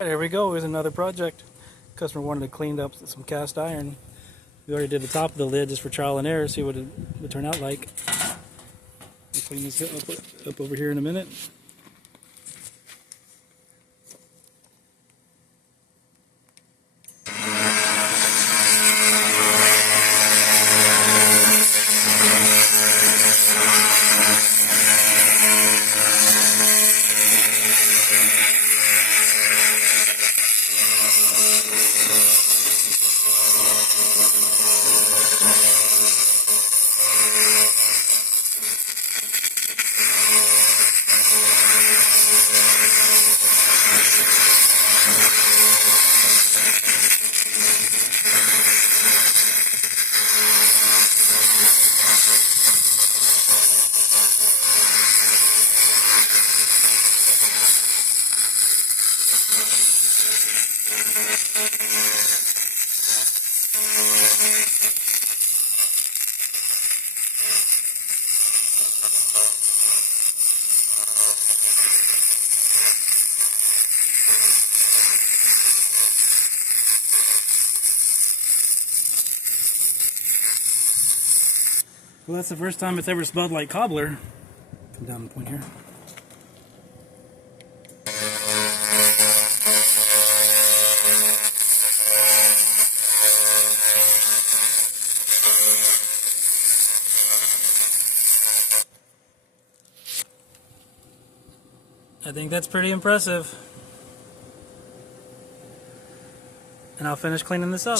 There we go with another project. Customer wanted to clean up some cast iron. We already did the top of the lid just for trial and error, see what it would turn out like. We'll clean this up over here in a minute. Well, that's the first time it's ever smelled like cobbler. Come down the point here. I think that's pretty impressive. And I'll finish cleaning this up.